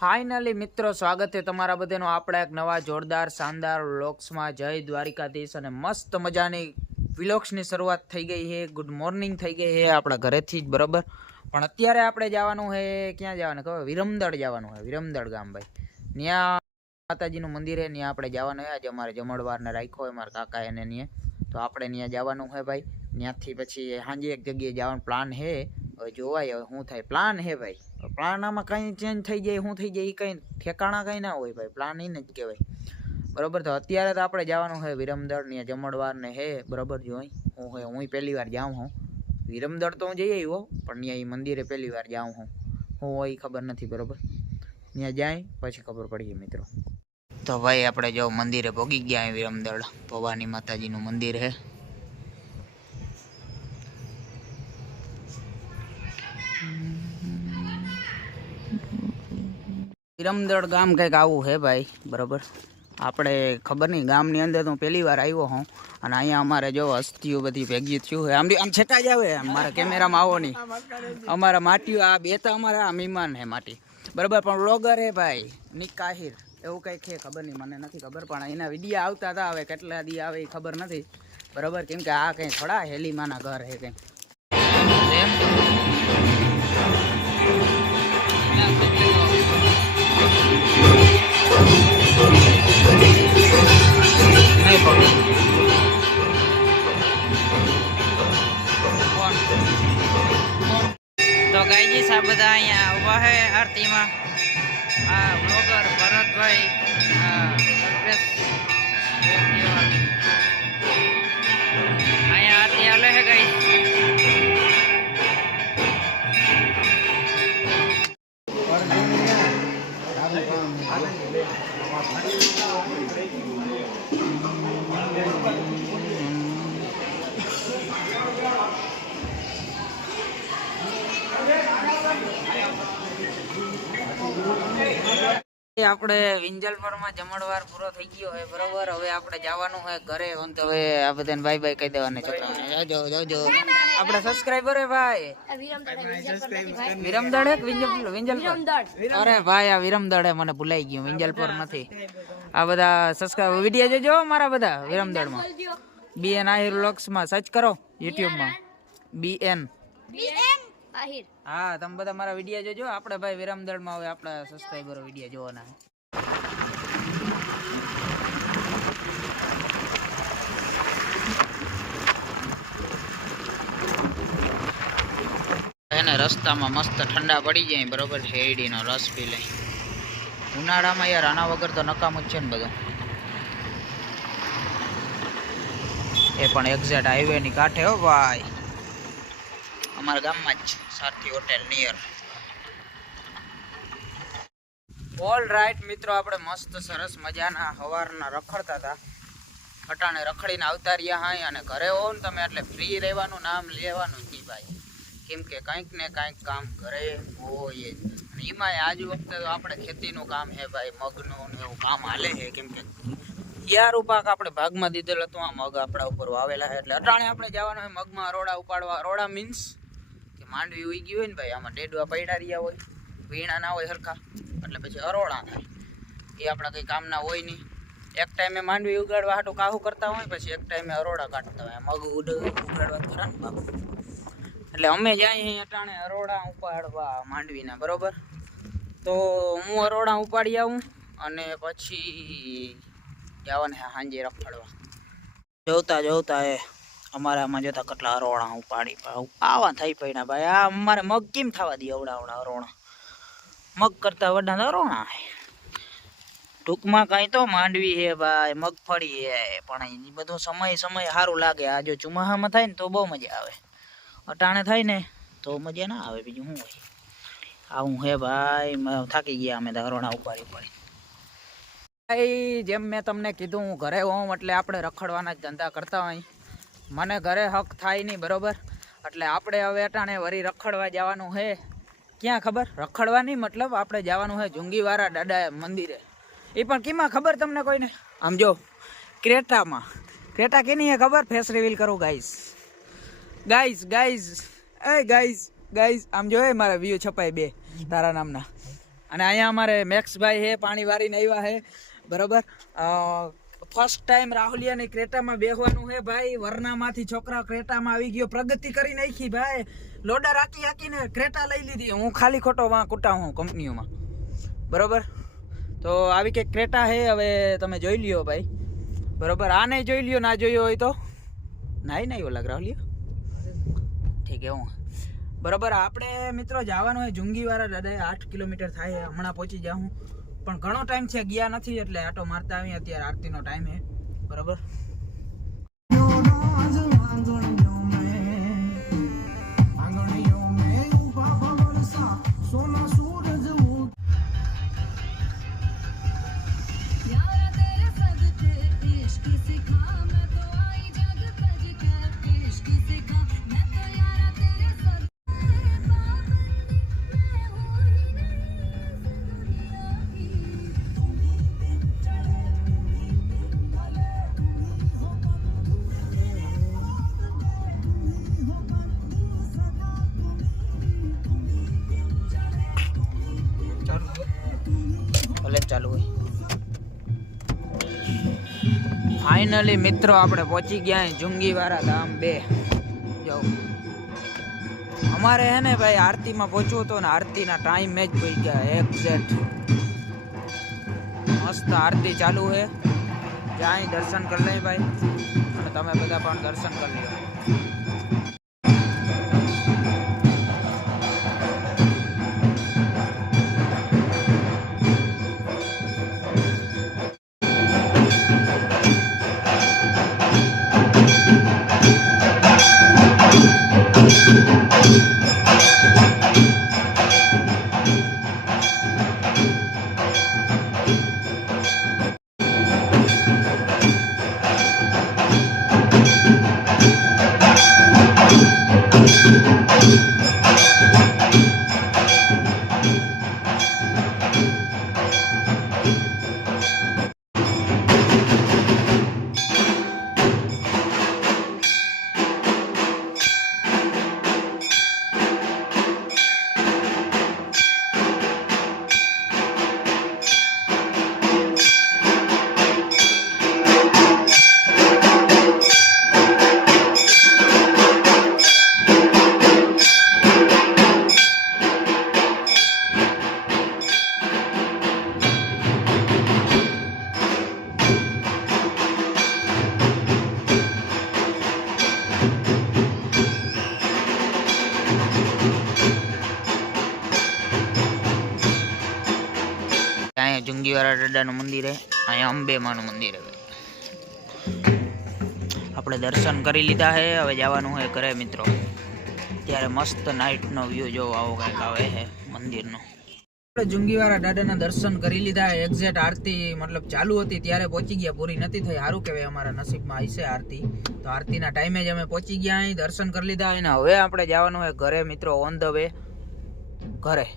Finally મિત્રો સ્વાગત છે તમારા બધાનો આપણા એક નવા જોરદાર શાનદાર વ્લોગ્સમાં. જય દ્વારિકાધીશ. અને મસ્ત મજાની વ્લોગ્સની શરૂઆત થઈ ગઈ છે. ગુડ મોર્નિંગ થઈ ગઈ છે આપણા ઘરેથી જ, બરાબર. પણ અત્યારે આપણે જવાનું છે, ક્યાં જવાનું ખબર? વિરમદળ જવાનું છે. વિરમદળ ગામ ભાઈ, ત્યાં માતાજીનું મંદિર છે, ત્યાં આપણે જવાનું છે. આજે અમારે જમણવારને રાખ્યો હોય મારા કાકા એને ત્યાં, તો આપણે ત્યાં જવાનું છે ભાઈ. ત્યાંથી પછી સાંજે એક જગ્યાએ જવાનો પ્લાન છે. હવે જોવાય હવે શું થાય. પ્લાન હે ભાઈ, પ્લાન આમાં કંઈ ચેન્જ થઈ જાય, શું થઈ જાય એ કંઈ ઠેકાણા કંઈ ના હોય ભાઈ. પ્લાન એને જ કહેવાય, બરાબર. તો અત્યારે તો આપણે જવાનું છે વિરમદળ, ને જમણવાર ને હે, બરાબર. જોઈ હું પહેલી વાર જાઉં હું વિરમદળ, તો હું જઈ આવ્યો, પણ ત્યાં એ મંદિરે પહેલી વાર જાઉં હું હોય ખબર નથી, બરાબર. ત્યાં જાય પછી ખબર પડી મિત્રો. તો ભાઈ આપણે જો મંદિરે પહોંચી ગયા વિરમદળ, ભવાની માતાજીનું મંદિર છે. વિરમદળ ગામ કંઈક આવું છે ભાઈ, બરાબર. આપણે ખબર નહીં, ગામની અંદર તો પહેલી વાર આવ્યો હું. અને અહીંયા અમારે જો અસ્થિઓ બધી ભેગી થયું છે. આમ છેટા જ આવે, મારા કેમેરામાં આવો નહીં. અમારા માટીઓ આ બે તો અમારા આ મહેમાન છે માટી, બરાબર. પણ વ્લોગર હે ભાઈ, નિકાહિર એવું કંઈક છે, ખબર નહીં, મને નથી ખબર. પણ એના વિડીયો આવતા હતા, હવે કેટલા દી આવે એ ખબર નથી, બરાબર. કેમ કે આ કંઈ થોડા હેલીમાના ઘર છે કંઈ. તો ગાયજી આ બધા અહીંયા ઉભા છે આરતીમાં. આ બ્લોગર ભરતભાઈ, કલ્પેશ અહીંયા આરતી હાલે છે ગાઈ. આપણે વિંજલપુરમાં જમણવાર પૂરો થઈ ગયો હોય, બરોબર. હવે આપણે જવાનું હોય ઘરે. તો હવે આ બધાને બાય બાય કહી દેવાના છોકરાઓને. જોજો આપણે સબસ્ક્રાઇબર હે ભાઈ, વિરમદળ એક વિંજલપુર. અરે ભાઈ આ વિરમદળ હે, મને ભૂલાઈ ગયું, વિંજલપુર નથી. આ બધા સબસ્ક્રાઇબ વિડીયો જોજો મારા બધા વિરમદળમાં. BN આહિર વ્લોગ્સમાં સર્ચ કરો યુટ્યુબમાં, BN આહિર. હા, તમે બધા મારા વિડીયો જોજો. આપણે ભાઈ વિરમદળમાં હવે આપણા સબસ્ક્રાઇબરો વિડીયો જોવાના છે. એને રસ્તામાં મસ્ત ઠંડા પડી જાય, બરોબર. શેરડીનો રસ પી લઈ. ઉનાળામાં યાર આના વગર તો નકામું જ છે ને બધું. એ પણ એક્ઝેક્ટ હાઈવે ની કાંઠે હો ભાઈ, અમારા ગામમાં જ સારથી હોટેલ નિયર. ઓલ રાઈટ મિત્રો, આપણે મસ્ત સરસ મજાના સવારના રખડતા હતા. અટાણે રખડીને આવતા રહ્યા હાય. અને ઘરે હો ને તમે એટલે ફ્રી રહેવાનું નામ લેવાનું જ નહીં ભાઈ. કેમ કે કંઈક ને કંઈક કામ ઘરે હોય જ. અને એમાં આજ વખતે તો આપણે ખેતીનું કામ છે ભાઈ, મગનું ને એવું કામ હાલે છે. કેમ કે યારું પાક આપણે ભાગમાં દીધેલ હતું, આ મગ આપણા ઉપર વાવેલા છે. એટલે અટાણે આપણે જવાનું હોય મગમાં અરોડા ઉપાડવા. અરોડા મીન્સ કે માંડવી ઉઈ ગઈ હોય ને ભાઈ, આમાં ડેડવા પૈડા રહ્યા હોય, વીણા ના હોય હરખા, એટલે પછી અરોડા થાય. એ આપણા કંઈ કામના હોય નહીં. એક ટાઈમે માંડવી ઉગાડવા હાટું કાહું કરતા હોય, પછી એક ટાઈમે અરોડા કાઢતા હોય. મગ ઉગાડવા ખરા ને બાબુ. એટલે અમે જાય અટાણે અરોડા ઉપાડવા માંડવીના, બરોબર. તો હું અરોડા ઉપાડી આવું અને પછી જવાને સાંજે રખડવા. જોતા એ અમારામાં જોતા કેટલા અરોણા ઉપાડી આવા થઈ પડ્યા ભાઈ. આ અમારે મગ કેમ થવા દે અવડા અરોણા? મગ કરતા વડા અરોણા. ટૂંકમાં કઈ તો માંડવી હે ભાઈ, મગફળી હે, પણ એ બધો સમય સારું લાગે. આ જો ચોમાસામાં થાય ને તો બહુ મજા આવે, અટાણે થાય ને તો મજા ના આવે. બીજું શું હોય? આવું હે ભાઈ, થાકી ગયા અમે તો અરોણા ઉપાડી ભાઈ. જેમ મેં તમને કીધું, હું ઘરે હોઉં એટલે આપણે રખડવાના જ ધંધા કરતા હોય. મને ઘરે હક થાય નહીં, બરોબર. એટલે આપણે હવે અટાણે વરી રખડવા જવાનું છે. ક્યાં ખબર? રખડવા નહીં, મતલબ આપણે જવાનું છે જુંગીવાળા દાદા મંદિરે. એ પણ કેમાં ખબર તમને કોઈને? આમ જો ક્રેટામાં. ક્રેટા કેની હે ખબર? ફેસ રિવીલ કરું ગાઈસ. ગાઈસ આમ જો મારા વ્યૂ છપાય બે તારા નામના. અને અહીંયા અમારે મેક્સભાઈ હે પાણી વારીને આવ્યા હે બરોબર. ફર્સ્ટ ટાઈમ રાહુલિયાની ક્રેટામાં બેહવાનું હે ભાઈ. વરનામાંથી છોકરા ક્રેટામાં આવી ગયો, પ્રગતિ કરી નાખી ભાઈ. લોડર હાકીને ક્રેટા લઈ લીધી. હું ખાલી ખોટો વાં કૂટા હું કંપનીઓમાં બરોબર. તો આવી કંઈક ક્રેટા હે, હવે તમે જોઈ લ્યો ભાઈ બરોબર. આ નહીં જોઈ લ્યો, ના જોયો હોય તો નહીં ઓલા રાહુલિયા ઠીક હે હું બરોબર. આપણે મિત્રો જવાનું હોય જુંગીવાળા દાદા, 8 કિલોમીટર થાય, હમણાં પહોંચી જાઉં. પણ ઘણો ટાઈમ છે ગયા નથી, એટલે આટો મારતા આવી. અત્યારે આરતીનો ટાઈમ છે બરોબર. ચાલુ હોય ફાઇનલી મિત્રો આપણે પહોંચી ગયા જુંગીવાળા ધામ 2. જો અમારે હે ને ભાઈ આરતીમાં પહોંચવું હતું ને આરતીના ટાઈમ જ પડી ગયા એક્ઝેક્ટ. મસ્ત આરતી ચાલુ છે, જાય દર્શન કરી લઈ ભાઈ, અને તમે બધા પણ દર્શન કરી લો. અહીંયા જુંગીવાળા દાદાનું મંદિર છે, અહીંયા અંબે માનું મંદિર છે. આપણે દર્શન કરી લીધા છે, હવે જવાનું હોય ઘરે મિત્રો. ત્યારે મસ્ત નાઇટનો વ્યૂ જો આવો કંઈક આવે છે મંદિરનો. આપણે જુંગીવાળા દાદાના દર્શન કરી લીધા. એક્ઝેક્ટ આરતી મતલબ ચાલુ હતી ત્યારે પહોંચી ગયા, પૂરી નથી થઈ. સારું કહેવાય અમારા નસીબમાં આવી છે આરતી. તો આરતીના ટાઈમે જ અમે પહોંચી ગયા, અહીં દર્શન કરી લીધા. અને હવે આપણે જવાનું હોય ઘરે મિત્રો, ઓન ધ વે ઘરે.